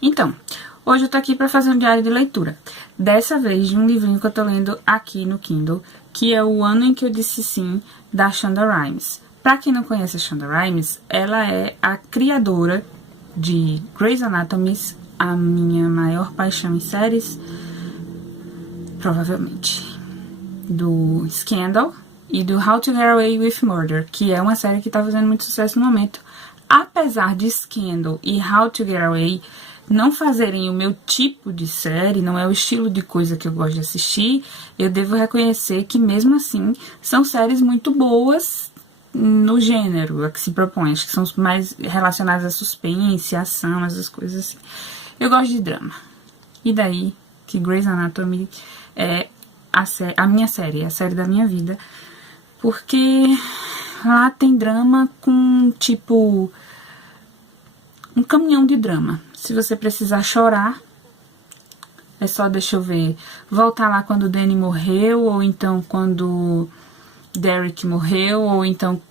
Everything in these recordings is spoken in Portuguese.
Então, hoje eu tô aqui pra fazer um diário de leitura. Dessa vez de um livrinho que eu tô lendo aqui no Kindle, que é O Ano em que Eu Disse Sim, da Shonda Rhimes. Pra quem não conhece a Shonda Rhimes, ela é a criadora de Grey's Anatomy, a minha maior paixão em séries, provavelmente, do Scandal e do How to Get Away with Murder, que é uma série que tá fazendo muito sucesso no momento. Apesar de Scandal e How to Get Away não fazerem o meu tipo de série, não é o estilo de coisa que eu gosto de assistir, eu devo reconhecer que mesmo assim são séries muito boas no gênero a que se propõe, acho que são mais relacionadas a suspense, a ação, essas coisas assim. Eu gosto de drama. E daí que Grey's Anatomy é a minha série, a série da minha vida, porque lá tem drama com, tipo, um caminhão de drama. Se você precisar chorar, é só, deixa eu ver, voltar lá quando o Danny morreu, ou então quando Derek morreu, ou então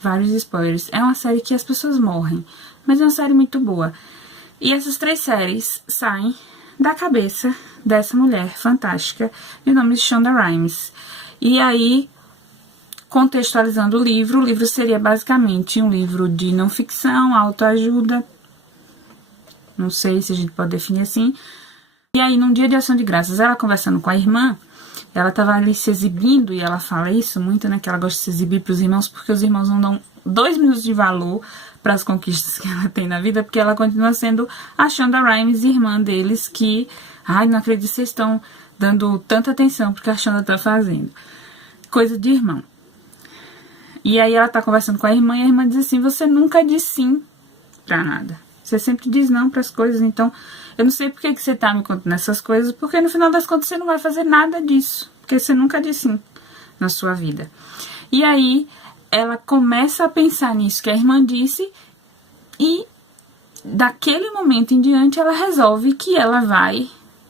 vários spoilers. É uma série que as pessoas morrem, mas é uma série muito boa. E essas 3 séries saem da cabeça dessa mulher fantástica, de nome de Shonda Rhimes. E aí, contextualizando o livro seria basicamente um livro de não ficção, autoajuda, não sei se a gente pode definir assim. E aí, num dia de ação de graças, ela conversando com a irmã, ela tava ali se exibindo, e ela fala isso muito, né, que ela gosta de se exibir pros irmãos, porque os irmãos não dão 2 minutos de valor para as conquistas que ela tem na vida, porque ela continua sendo a Shonda Rhimes, irmã deles, que, ai, não acredito que vocês estão dando tanta atenção porque a Shonda tá fazendo. Coisa de irmão. E aí ela tá conversando com a irmã, e a irmã diz assim: você nunca diz sim pra nada. Você sempre diz não pras coisas, então eu não sei por que você tá me contando essas coisas, porque no final das contas você não vai fazer nada disso, porque você nunca disse sim na sua vida. E aí ela começa a pensar nisso que a irmã disse, e daquele momento em diante ela resolve que ela vai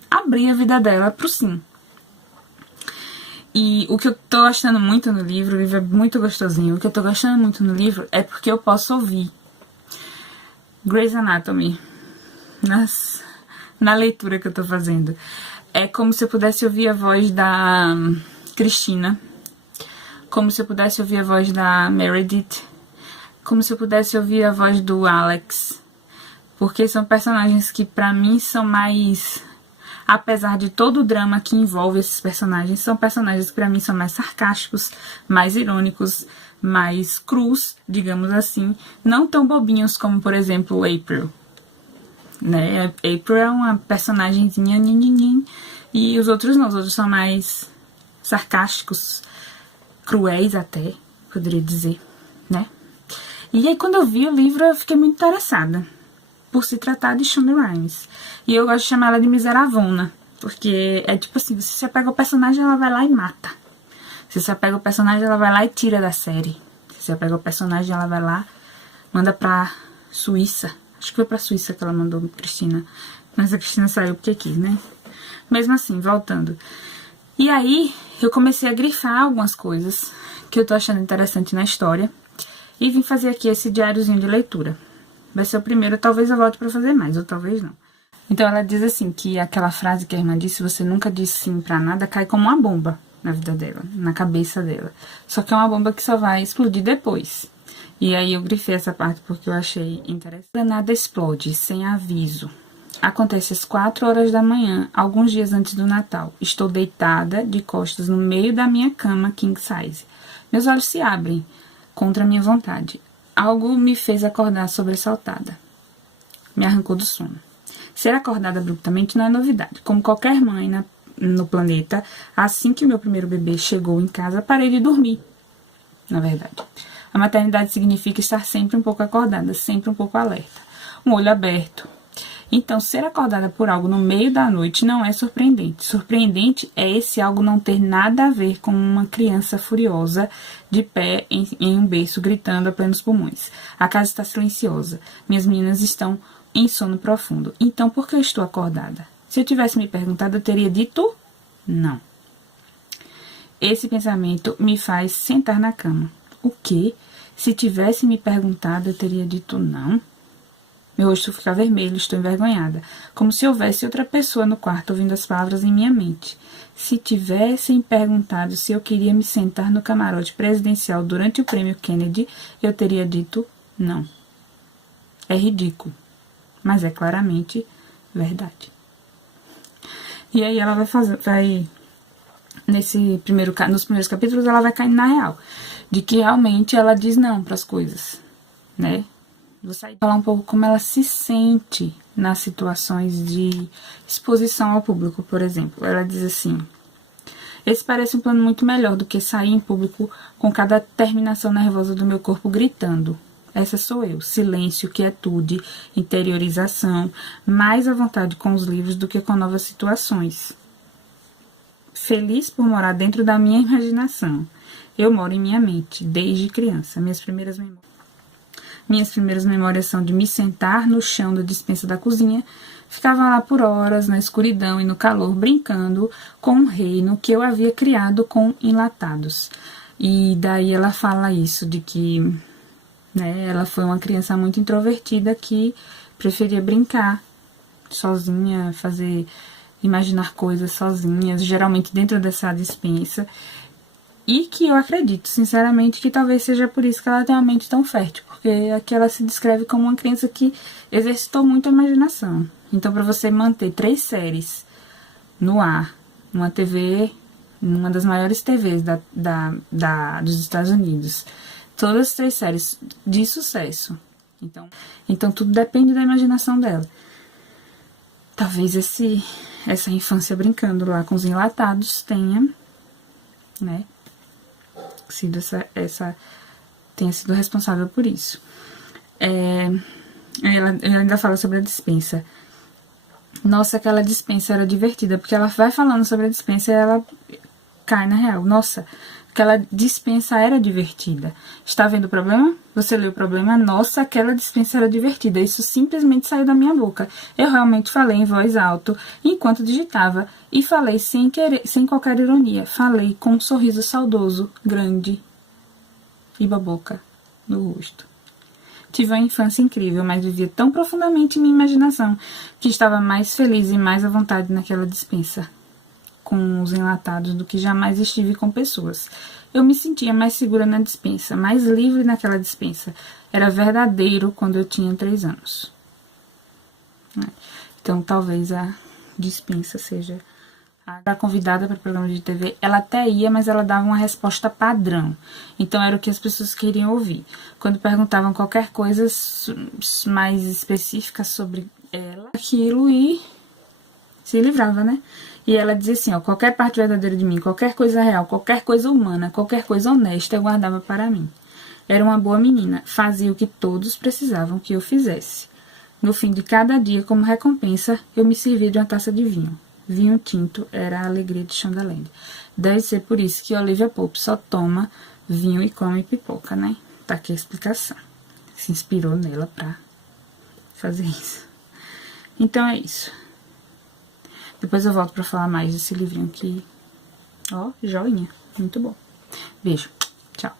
abrir a vida dela pro sim. E o que eu tô gostando muito no livro, o livro é muito gostosinho, o que eu tô gostando muito no livro é porque eu posso ouvir Grey's Anatomy na leitura que eu tô fazendo. É como se eu pudesse ouvir a voz da Cristina, como se eu pudesse ouvir a voz da Meredith, como se eu pudesse ouvir a voz do Alex, porque são personagens que pra mim são mais, apesar de todo o drama que envolve esses personagens, são personagens que pra mim são mais sarcásticos, mais irônicos, mais crus, digamos assim, não tão bobinhos como, por exemplo, April, né? April é uma personagemzinha nhinhinhin, e os outros não, os outros são mais sarcásticos, cruéis até, poderia dizer, né? E aí quando eu vi o livro eu fiquei muito interessada, por se tratar de Shonda Rhimes. E eu gosto de chamar ela de miseravona, porque é tipo assim, se você apega o personagem, ela vai lá e mata. Se você apega o personagem, ela vai lá e tira da série. Se você apega o personagem, ela vai lá, manda pra Suíça. Acho que foi pra Suíça que ela mandou Cristina. Mas a Cristina saiu porque quis, né? Mesmo assim, voltando. E aí, eu comecei a grifar algumas coisas que eu tô achando interessante na história. E vim fazer aqui esse diáriozinho de leitura. Vai ser o primeiro, talvez eu volte pra fazer mais, ou talvez não. Então ela diz assim, que aquela frase que a irmã disse, você nunca disse sim pra nada, cai como uma bomba na vida dela, na cabeça dela. Só que é uma bomba que só vai explodir depois. E aí eu grifei essa parte porque eu achei interessante. Nada explode, sem aviso. Acontece às 4 horas da manhã, alguns dias antes do Natal. Estou deitada, de costas, no meio da minha cama king size. Meus olhos se abrem, contra a minha vontade. Algo me fez acordar sobressaltada. Me arrancou do sono. Ser acordada abruptamente não é novidade. Como qualquer mãe no planeta, assim que o meu primeiro bebê chegou em casa, parei de dormir. Na verdade. A maternidade significa estar sempre um pouco acordada, sempre um pouco alerta. Um olho aberto. Então, ser acordada por algo no meio da noite não é surpreendente. Surpreendente é esse algo não ter nada a ver com uma criança furiosa de pé em um berço gritando a plenos pulmões. A casa está silenciosa. Minhas meninas estão em sono profundo. Então, por que eu estou acordada? Se eu tivesse me perguntado, eu teria dito não. Esse pensamento me faz sentar na cama. O quê? Se tivesse me perguntado, eu teria dito não? Meu rosto fica vermelho, estou envergonhada, como se houvesse outra pessoa no quarto ouvindo as palavras em minha mente. Se tivessem perguntado se eu queria me sentar no camarote presidencial durante o prêmio Kennedy, eu teria dito não. É ridículo, mas é claramente verdade. E aí ela nos primeiros capítulos, ela vai caindo na real, de que realmente ela diz não para as coisas, né? Vou sair falar um pouco como ela se sente nas situações de exposição ao público, por exemplo. Ela diz assim: esse parece um plano muito melhor do que sair em público com cada terminação nervosa do meu corpo gritando. Essa sou eu, silêncio, quietude, interiorização, mais à vontade com os livros do que com novas situações. Feliz por morar dentro da minha imaginação. Eu moro em minha mente, desde criança. Minhas primeiras memórias são de me sentar no chão da despensa da cozinha, ficava lá por horas, na escuridão e no calor, brincando com um reino que eu havia criado com enlatados. E daí ela fala isso, de que, né, ela foi uma criança muito introvertida que preferia brincar sozinha, imaginar coisas sozinhas, geralmente dentro dessa despensa. E que eu acredito, sinceramente, que talvez seja por isso que ela tem uma mente tão fértil, porque aqui ela se descreve como uma criança que exercitou muito a imaginação. Então, para você manter 3 séries no ar, numa TV, numa das maiores TVs dos Estados Unidos, todas as 3 séries de sucesso. Então tudo depende da imaginação dela. Talvez essa infância brincando lá com os enlatados tenha, né, sido tenha sido responsável por isso. Ela ainda fala sobre a despensa. Nossa, aquela despensa era divertida, porque ela vai falando sobre a despensa e ela cai na real. Nossa, aquela despensa era divertida. Está vendo o problema? Você leu o problema? Nossa, aquela despensa era divertida. Isso simplesmente saiu da minha boca. Eu realmente falei em voz alta enquanto digitava. E falei sem qualquer ironia. Falei com um sorriso saudoso, grande e baboca no rosto. Tive uma infância incrível, mas vivia tão profundamente em minha imaginação que estava mais feliz e mais à vontade naquela despensa com os enlatados do que jamais estive com pessoas. Eu me sentia mais segura na despensa, mais livre naquela despensa. Era verdadeiro quando eu tinha 3 anos. Então, talvez a despensa seja a convidada para o programa de TV. Ela até ia, mas ela dava uma resposta padrão. Então, era o que as pessoas queriam ouvir. Quando perguntavam qualquer coisa mais específica sobre ela, aquilo, e se livrava, né? E ela dizia assim, ó: qualquer parte verdadeira de mim, qualquer coisa real, qualquer coisa humana, qualquer coisa honesta, eu guardava para mim. Era uma boa menina, fazia o que todos precisavam que eu fizesse. No fim de cada dia, como recompensa, eu me servia de uma taça de vinho. Vinho tinto era a alegria de Shondaland. Deve ser por isso que Olivia Pope só toma vinho e come pipoca, né? Tá aqui a explicação. Se inspirou nela pra fazer isso. Então é isso. Depois eu volto pra falar mais desse livrinho aqui. Ó, joinha. Muito bom. Beijo. Tchau.